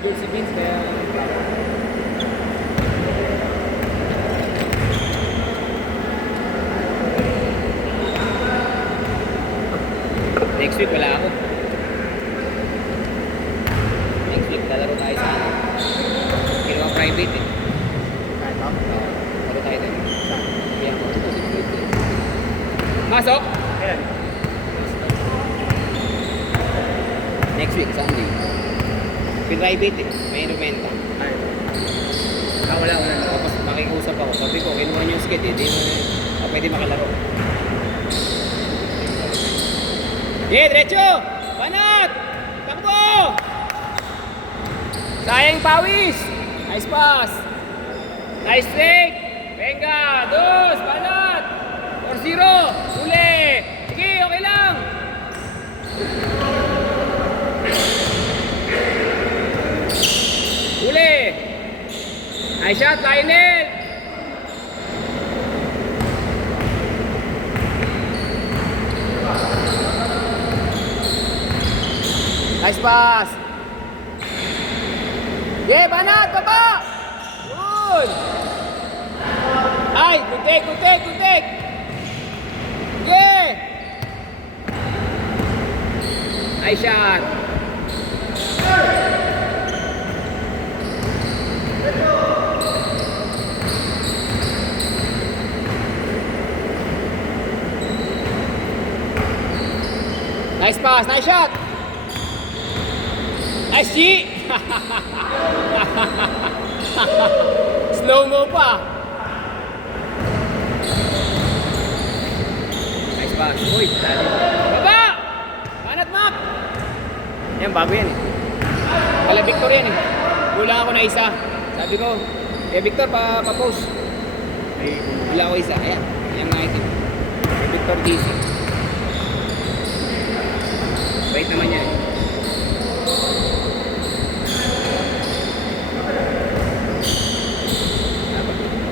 Google si Vince kaya next week wala ako. Next week lalaro tayo sa ano. Ginawa private eh. Kahit ako. Laro tayo din. Saan? Kaya ako. Masok! Ayan. Next week, Sunday. Private eh. May inumenta. Ay. Wala. Tapos makikusap ako. Sabi ko, kinuha niyo yung skate eh. Di mo pwede makalaro. Yeah, diretso! Banat! Takbo! Sayang pawis! Nice pass! Nice strike! Venga! Dos! Banat! 4-0! Uli! Sige, okay lang! Uli! Nice shot, Lionel! Nice pass! Yeah, Banat! Baba! Good! Ay! Good take! Good take! Good take! Yeah! Nice shot! Nice pass! Nice shot! Nice G! Slow mo pa! Nice pass! Uy! Baba! Banat Mac! Yan, bago yan eh. Kala Victor yan eh. Kulang ako na isa. Sabi ko, Victor, pa-post. Ay, wala ako isa. Ayan, yan nga item. Victor DC. Bait naman yan.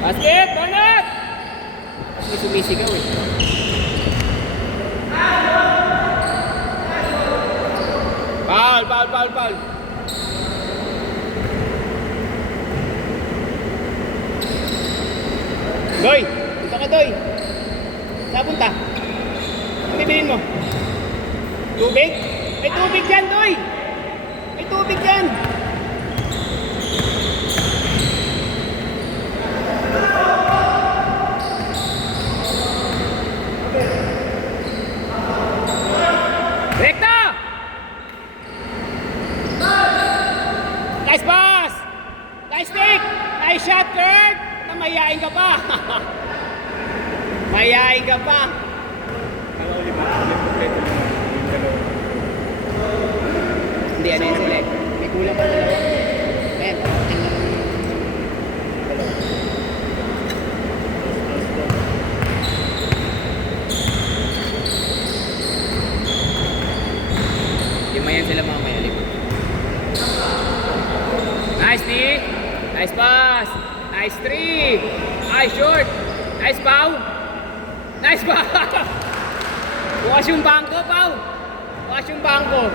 Basket! Banat! Kasi sumisigaw eh. Foul! Doy! Punta ka, Doy! Saan punta? Ano bibilin mo? Tubig? May tubig dyan, Doy! May tubig dyan! Rekta! Nice pass! Nice take! Nice shot, Kurt! Mayayain ka pa! Mayayain ka pa! Hindi, ano yun sila eh. May kulang pa dalawa. Ayan, ayan lang. Dalawa. Limayan sila mamaya, lima. Nice, D! Nice pass! Nice 3! Nice short! Nice Pau! Nice Pau! Bukas yung bangko, Pau! Bukas yung bangko!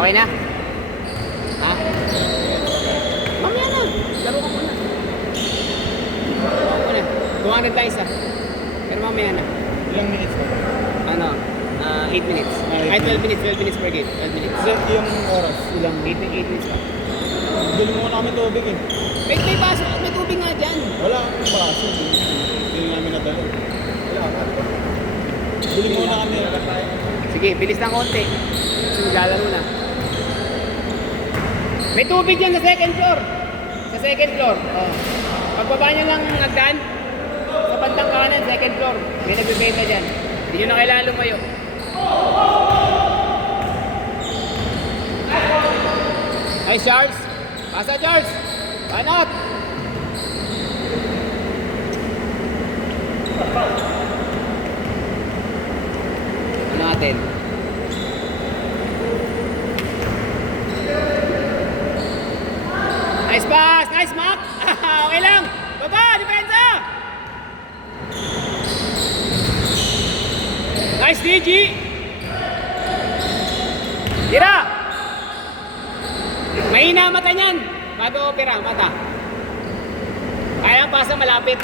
Okay na? Ha? Mamaya na! Laro ka muna! Laro ka muna! 200 tayo isa. Pero mamaya na. Ilang minutes pa? Ano? 8 minutes. Ay, 12 minutes. 12 minutes per game. 12 minutes. Kasi yung oras, ilang 8 minutes pa. Dili mo na kami tubig eh. May baso. May tubig nga dyan. Wala akong baso. Hindi namin nadalo. Wala ka. Dili mo na kami. Sige, bilis ng konti. Kasi maglalaro na. May tubig dyan sa second floor. Sa second floor. Oh. Pagbaba nyo lang ng hagdan, sa bandang kanan, second floor. May nagbibenta dyan. Hindi nyo na kailangan lumayo. Hey, Charles. Pasa, Charles. Banat. Ano natin? Nice pass! Nice, Mac! Okay lang! Baba! Depensa! Nice, DG! Tira! Mahina mata niyan. Bago opera, mata. Kaya ang pasa malapit.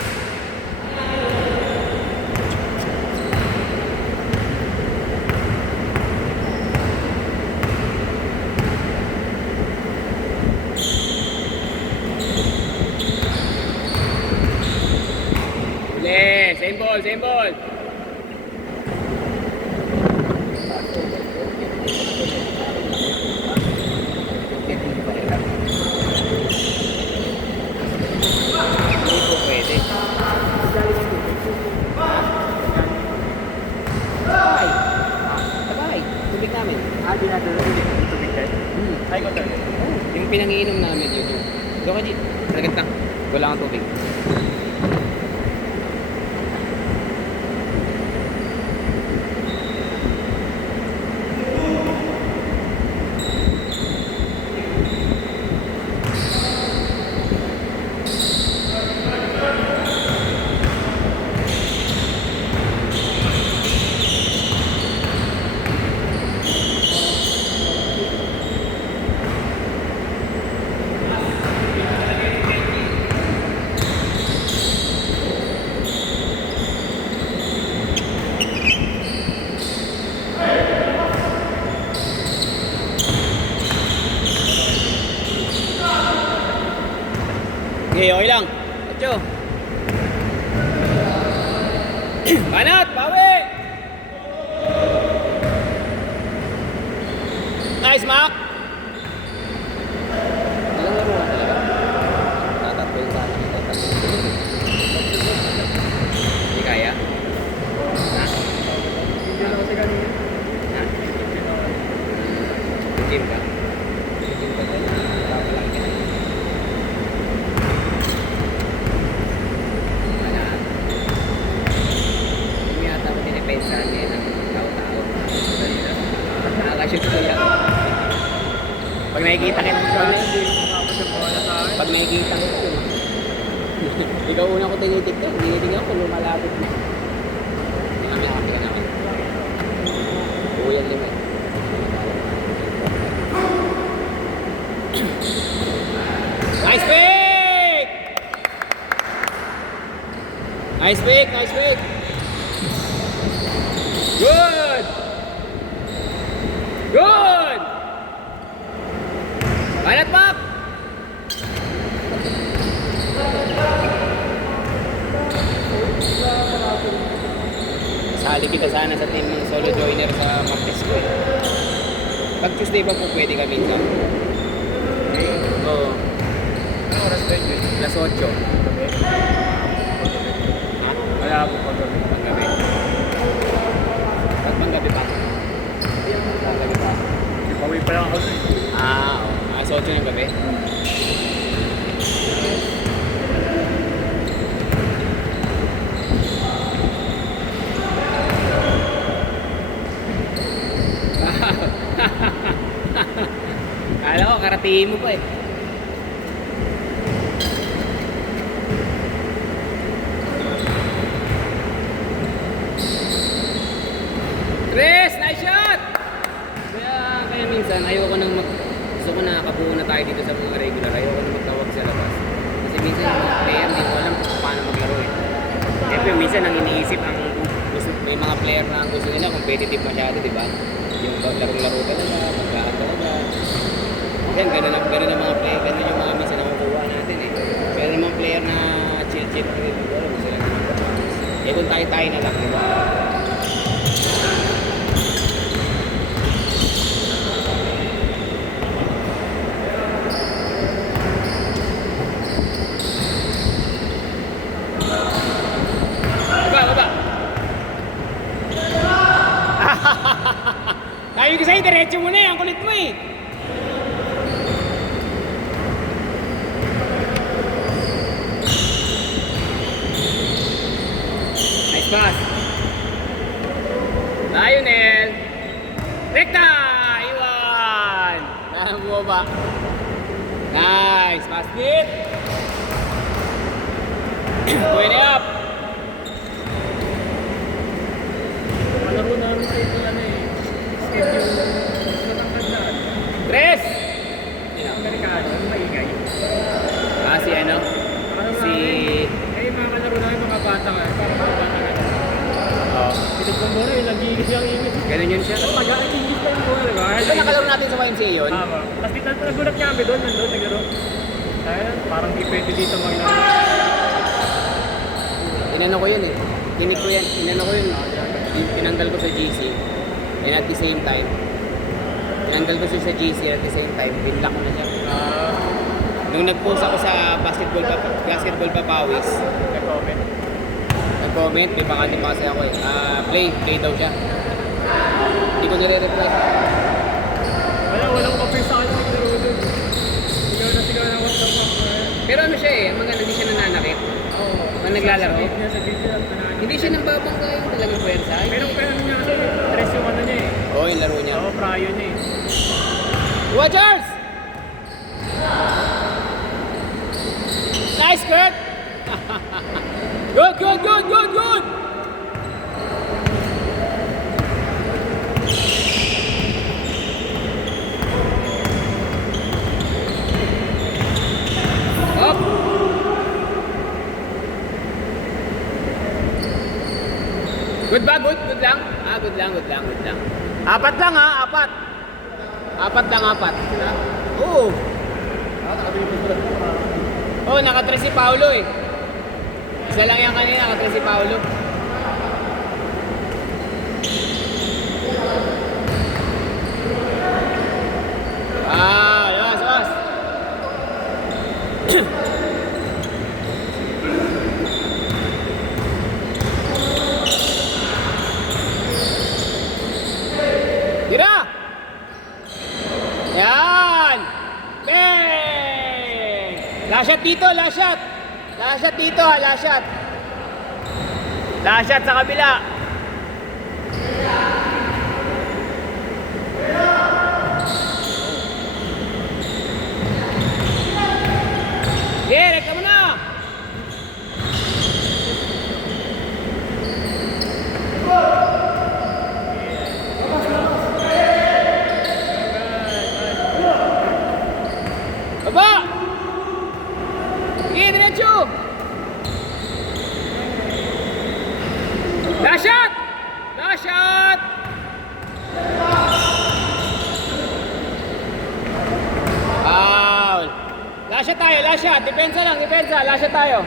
Uli, same ball, same ball. Hindi po pwede. Sabay. Sabay. Tubig namin. Di natin yung tubig tayo. Ay, ko tayo. Yung pinangiinom namin yun. Doon ka, G. Saglit lang. Wala kang tubig. Okay, okay lang. Ocho. Banat, bawi! Nice, Mac! Ilang laro ka talaga? Tatatlo yung sana kita. Hindi kaya? Ha? Hindi na kasi kanina. Ha? Gym ka? Gym ka tayo? Wala pa lang yan. Pensahan niya ng tao-tao. Nakakashoot ko yan. Pag nakikita kita pag nakikita kita ikaw una ko tinitignan. Tinitignan ko lumalapit na. Hindi kami happy ka naman. Uyang limit. Nice pick! Nice pick! Nice pick! Good! Good! Banat, Mac! Sali kita sana sa team ng solo joiner sa Martes ko. Pag Tuesday ba po pwede ka minsan? Oo. Ano oras ba yun? Alas 8. Ha? Wala po paggabi. Paggabi. Paggabi pa. Paggabi pa. Pauwi pa lang ako doon. Ah, oo. Alas 8 ng gabi. Kala ko, karatiin mo pa eh. Chris, nice shot! Kaya minsan, ayoko nang gusto ko na kabuo na tayo dito sa mga regular. Ayoko na magtawag sa labas. Kasi minsan yung mga player, hindi ko alam kung paano maglaro eh. Siyempre, minsan ang iniisip, may mga player na ang gusto nila, competitive masyado, di ba? Yung larong-laro talaga, magkaan talaga. Yan, ganun ang mga player, ganun yung mga minsan nakukuha natin eh. Pero yung mga player na chill-chill, gusto lang naman performance. Eh kung tayo-tayo na lang, di ba? Sabi ko sa'yo, diretso mo na eh. Ang kulit mo eh. Nice pass. Lionel. Rekta! Iwan! Saan mo ba? Nice. Pass it. Going up. Malaro namin sa ito lang eh. Schedule. Matangkad na. ganyan siya. Tapos mag-English pa yung buhay, di ba? Ito nakalaro natin sa YMCA yun. Tama. Tapos dito nagulat niya kami doon, nandun, naglaro. Kaya parang di pwede dito maglaro. Inano ko yun eh. Tinik ko yan. Inano ko yun. Tinanggal ko sa GC. And at the same time, tinanggal ko siya sa GC at the same time, pinlock ko na siya. Nung nag-post ako sa basketball papawis, Nag-comment. nag-comment, may bakante pa kasi ako eh. Play daw siya. Hindi ko nire-reply. Walang kapir sa akin naglaro doon. Sigaw na what the fuck. Pero ano siya eh, mga hindi siya nananakit. Oo. Pag naglalaro. Sa video at nananakit. Hindi siya nambabangga yung talagang puwersa. Pero ano niya kasi, stress yung ano niya eh. Oo, yung laro niya. Oo, prayo niya eh. Watchers! Nice, Kurt! Good! Up! Good ba? Good lang? Good lang. Apat lang ha, apat. Apat. Oo. Oh, nakatres si Paolo eh. Isa lang yan kanina, nakatres si Paolo. Lawas. Tira! Yan! Bang! Last shot dito, last shot. Last shot dito, last shot. Last shot sa kabila. Direk ka muna. Baba! Sige, diretso! Last shot! Last shot! Foul! Last shot tayo, last shot. Depensa lang, depensa. Last shot tayo.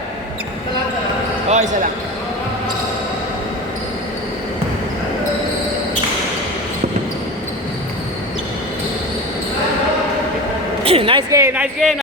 Oh, isa lang. Nice game, nice game.